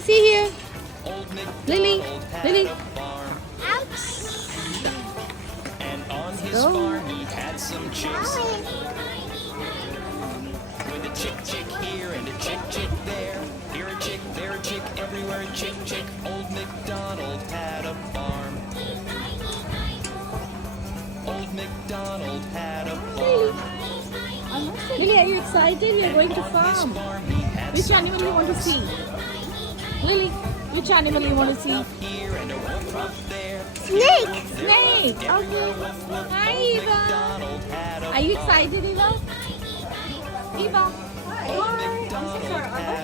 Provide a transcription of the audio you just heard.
See here. Lily. Lily. Ouch. And on his Go. farm he had some chicks. With a chick here and a chick there. Here a chick, there a chick, everywhere a chick. Old MacDonald had a farm. Old MacDonald had a farm. Lily, are you excited? You're going to On his farm. farm he had Which some animal you want to dogs. see? Lily, which animal you want to see? Up here and a woof up there. Snake. Snake. Okay. Hi, Eva. MacDonald had a Are you excited, Eva? Eva. Old MacDonald had